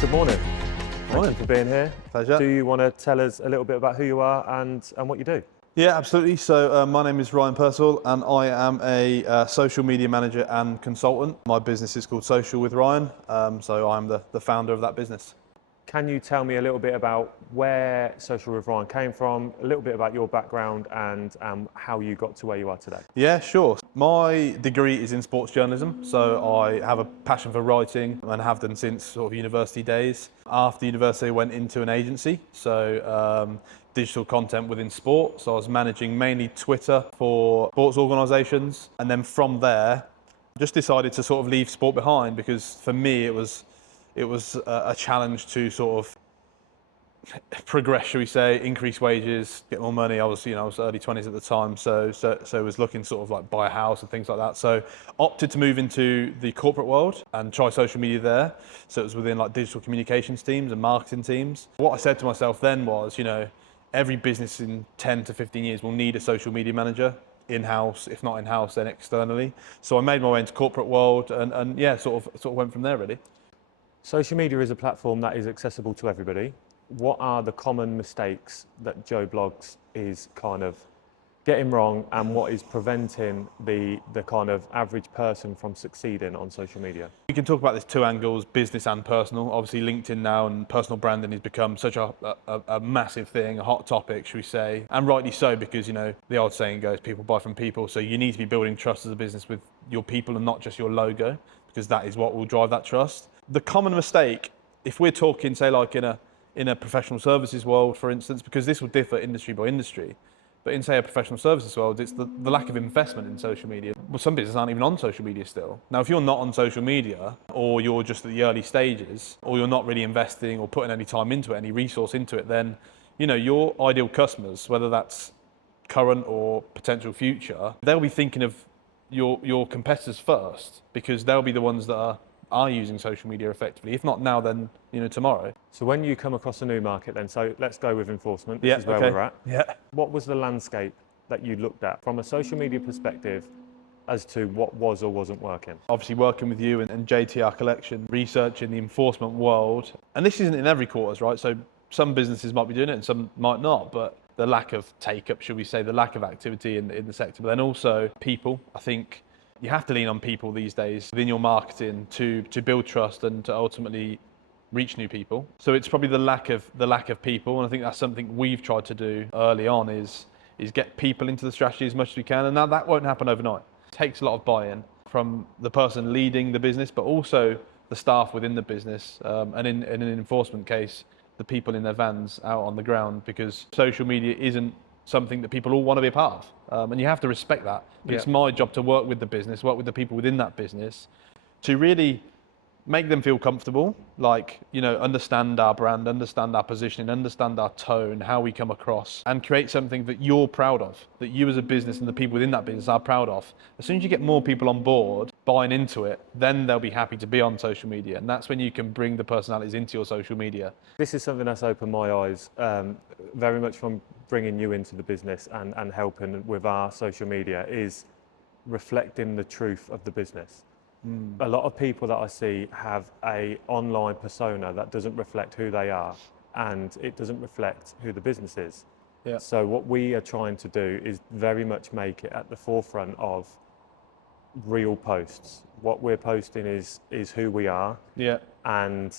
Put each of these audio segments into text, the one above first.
Good morning. Morning. Thank you for being here. Pleasure. Do you want to tell us a little bit about who you are and what you do? Yeah, absolutely. So my name is Ryan Percival and I am a social media manager and consultant. My business is called Social with Ryan, so I'm the founder of that business. Can you tell me a little bit about where Social with Ryan came from, a little bit about your background and how you got to where you are today? Yeah, sure. My degree is in sports journalism, so I have a passion for writing and have done since sort of university days. After university, I went into an agency, so digital content within sport. So I was managing mainly Twitter for sports organisations, and then from there, just decided to sort of leave sport behind because for me it was a challenge to sort of progress, shall we say, increase wages, get more money. I was early 20s at the time, so I was looking sort of like buy a house and things like that. So opted to move into the corporate world and try social media there. So it was within like digital communications teams and marketing teams. What I said to myself then was, every business in 10 to 15 years will need a social media manager in-house, if not in-house, then externally. So I made my way into corporate world and yeah, sort of went from there really. Social media is a platform that is accessible to everybody. What are the common mistakes that Joe Blogs is kind of getting wrong and what is preventing the kind of average person from succeeding on social media? We can talk about this two angles, business and personal. Obviously LinkedIn now and personal branding has become such a massive thing, a hot topic, should we say, and rightly so because, the old saying goes, people buy from people. So you need to be building trust as a business with your people and not just your logo, because that is what will drive that trust. The common mistake, if we're talking, say, like in a professional services world, for instance, because this will differ industry by industry, but in, say, a professional services world, it's the lack of investment in social media. Well, some businesses aren't even on social media still. Now, if you're not on social media, or you're just at the early stages, or you're not really investing or putting any time into it, any resource into it, then, your ideal customers, whether that's current or potential future, they'll be thinking of your competitors first, because they'll be the ones that are using social media effectively. If not now, then tomorrow. So when you come across a new market then, so let's go with enforcement, this Yeah, is where okay. we're at. Yeah. What was the landscape that you looked at from a social media perspective as to what was or wasn't working? Obviously working with you and JTR Collection, researching the enforcement world, and this isn't in every quarters, right? So some businesses might be doing it and some might not, but the lack of take-up, should we say, the lack of activity in the sector, but then also people. I think you have to lean on people these days within your marketing to build trust and to ultimately reach new people. So it's probably the lack of people, and I think that's something we've tried to do early on is get people into the strategy as much as we can. And now that won't happen overnight. It takes a lot of buy-in from the person leading the business, but also the staff within the business, and in an enforcement case, the people in their vans out on the ground, because social media isn't something that people all want to be a part of, and you have to respect that. But It's my job to work with the business, work with the people within that business, to really make them feel comfortable, understand our brand, understand our positioning, understand our tone, how we come across, and create something that you're proud of, that you as a business and the people within that business are proud of. As soon as you get more people on board, buying into it, then they'll be happy to be on social media, and that's when you can bring the personalities into your social media. This is something that's opened my eyes very much from bringing you into the business and helping with our social media, is reflecting the truth of the business. A lot of people that I see have a online persona that doesn't reflect who they are, and it doesn't reflect who the business is. Yeah. So what we are trying to do is very much make it at the forefront of real posts. What we're posting is who we are. Yeah. And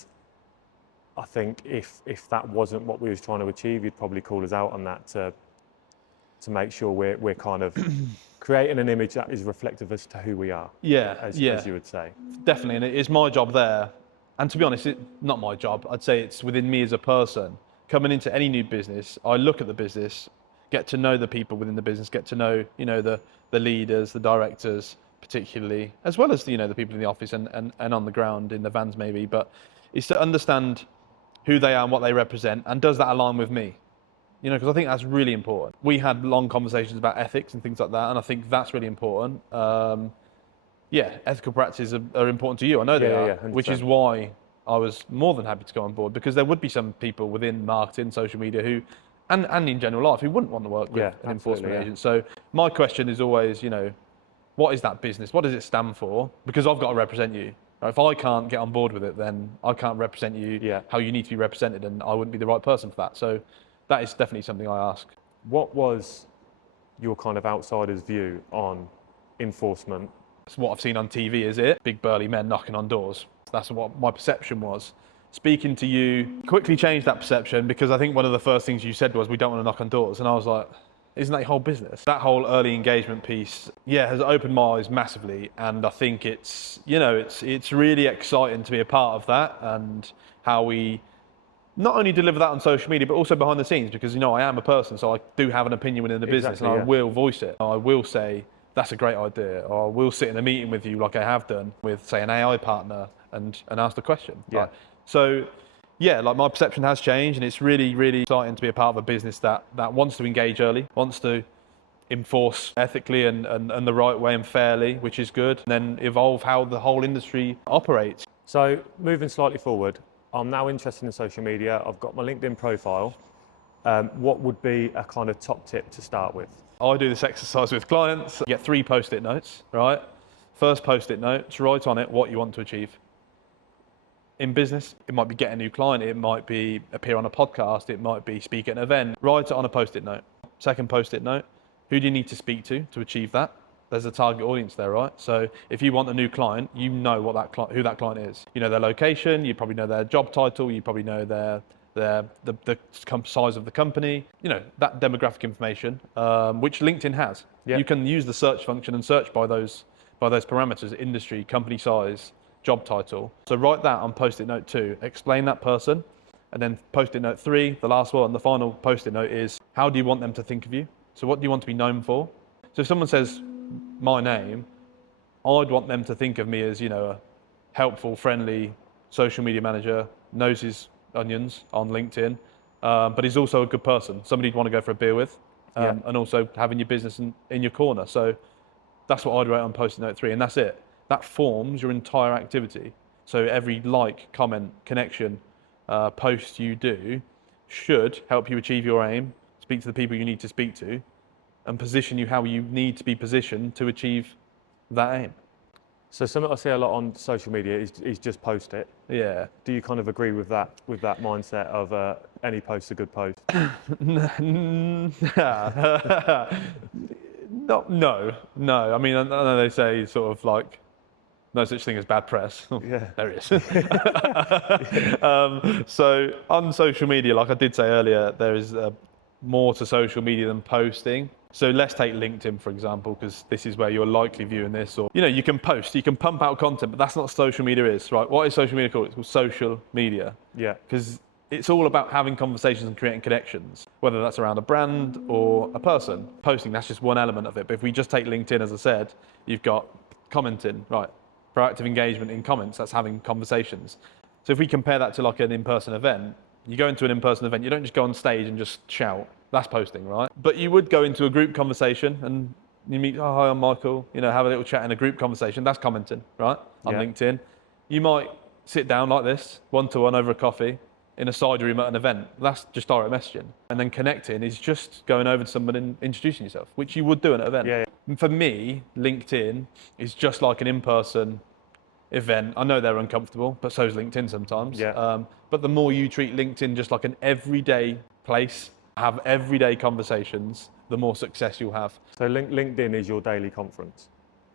I think if that wasn't what we was trying to achieve, you'd probably call us out on that to make sure we're kind of creating an image that is reflective as to who we are. As you would say. Definitely, and it's my job there. And to be honest, it's not my job. I'd say it's within me as a person. Coming into any new business, I look at the business, get to know the people within the business, get to know, the leaders, the directors, particularly, as well as, the people in the office and on the ground in the vans maybe. But it's to understand who they are and what they represent, and does that align with me? Because I think that's really important. We had long conversations about ethics and things like that, and I think that's really important. Ethical practices are important to you. I know they are, 100%. Which is why I was more than happy to go on board, because there would be some people within marketing, social media who, and in general life, who wouldn't want to work with an enforcement agent. So my question is always, what is that business? What does it stand for? Because I've got to represent you. If I can't get on board with it, then I can't represent you how you need to be represented, and I wouldn't be the right person for that. So that is definitely something I ask. What was your kind of outsider's view on enforcement? It's what I've seen on TV, is it? Big burly men knocking on doors. That's what my perception was. Speaking to you quickly changed that perception, because I think one of the first things you said was, we don't want to knock on doors. And I was like, isn't that your whole business? That whole early engagement piece, has opened my eyes massively. And I think it's really exciting to be a part of that, and how we not only deliver that on social media, but also behind the scenes, because, I am a person, so I do have an opinion within the business, and I will voice it. I will say, that's a great idea, or I will sit in a meeting with you like I have done with, say, an AI partner and ask the question. Yeah. Right? So, my perception has changed, and it's really, really exciting to be a part of a business that wants to engage early, wants to enforce ethically and the right way and fairly, which is good, and then evolve how the whole industry operates. So moving slightly forward, I'm now interested in social media. I've got my LinkedIn profile. What would be a kind of top tip to start with? I do this exercise with clients. You get 3 post-it notes, right? First post-it note, write on it what you want to achieve. In business, it might be get a new client, it might be appear on a podcast, it might be speak at an event. Write it on a post-it note. Second post-it note, who do you need to speak to achieve that? There's a target audience there, right? So if you want a new client, you know who that client is. You know their location, you probably know their job title, you probably know the size of the company, that demographic information, which LinkedIn has. Yeah. You can use the search function and search by those parameters: industry, company size, job title. So write that on post-it note 2, explain that person, and then post-it note 3, the last one, the final post-it note is, how do you want them to think of you? So what do you want to be known for? So if someone says my name, I'd want them to think of me as, a helpful, friendly social media manager, knows his onions on LinkedIn, but he's also a good person, somebody you'd want to go for a beer with, and also having your business in your corner. So that's what I'd write on post-it note 3, and that's it. That forms your entire activity. So every like, comment, connection, post you do should help you achieve your aim, speak to the people you need to speak to, and position you how you need to be positioned to achieve that aim. So something I see a lot on social media is just post it. Yeah. Do you kind of agree with that mindset of any post's a good post? No. I mean, I know they say sort of like, no such thing as bad press. Yeah. There is. So on social media, like I did say earlier, there is more to social media than posting. So let's take LinkedIn, for example, because this is where you're likely viewing this. Or, you can post, you can pump out content, but that's not what social media is, right? What is social media called? It's called social media. Yeah. Because it's all about having conversations and creating connections, whether that's around a brand or a person. Posting, that's just one element of it. But if we just take LinkedIn, as I said, you've got commenting, right? Proactive engagement in comments, that's having conversations. So if we compare that to like an in-person event, you go into an in-person event, you don't just go on stage and just shout. That's posting, right? But you would go into a group conversation and you meet, oh, hi, I'm Michael, have a little chat in a group conversation. That's commenting, right? On LinkedIn. You might sit down like this, one-to-one over a coffee in a side room at an event. That's just direct messaging. And then connecting is just going over to someone and introducing yourself, which you would do at an event. Yeah. For me, LinkedIn is just like an in-person event. I know they're uncomfortable, but so is LinkedIn sometimes. Yeah. But the more you treat LinkedIn just like an everyday place, have everyday conversations, the more success you'll have. So LinkedIn is your daily conference?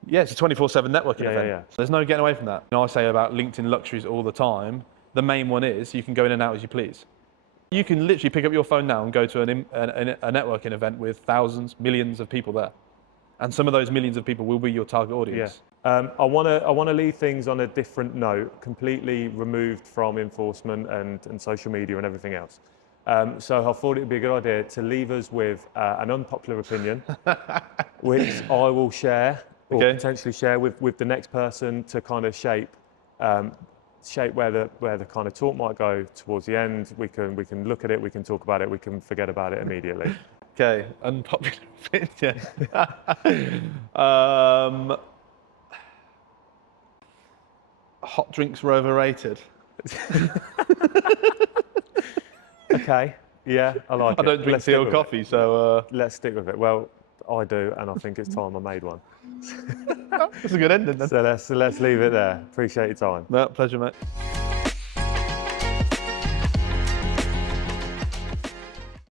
Yeah, it's a 24/7 networking event. Yeah. There's no getting away from that. I say about LinkedIn luxuries all the time. The main one is you can go in and out as you please. You can literally pick up your phone now and go to a networking event with thousands, millions of people there. And some of those millions of people will be your target audience. Yeah. I want to leave things on a different note, completely removed from enforcement and social media and everything else. So I thought it would be a good idea to leave us with an unpopular opinion, which I will share or potentially share with the next person to kind of shape where the kind of talk might go towards the end. We can look at it, we can talk about it, we can forget about it immediately. Okay, unpopular opinion. Hot drinks were overrated. Okay, yeah, I like it. I don't drink tea or coffee, so... Let's stick with it. Well, I do, and I think it's time I made one. That's a good ending then. So let's leave it there. Appreciate your time. No, pleasure, mate.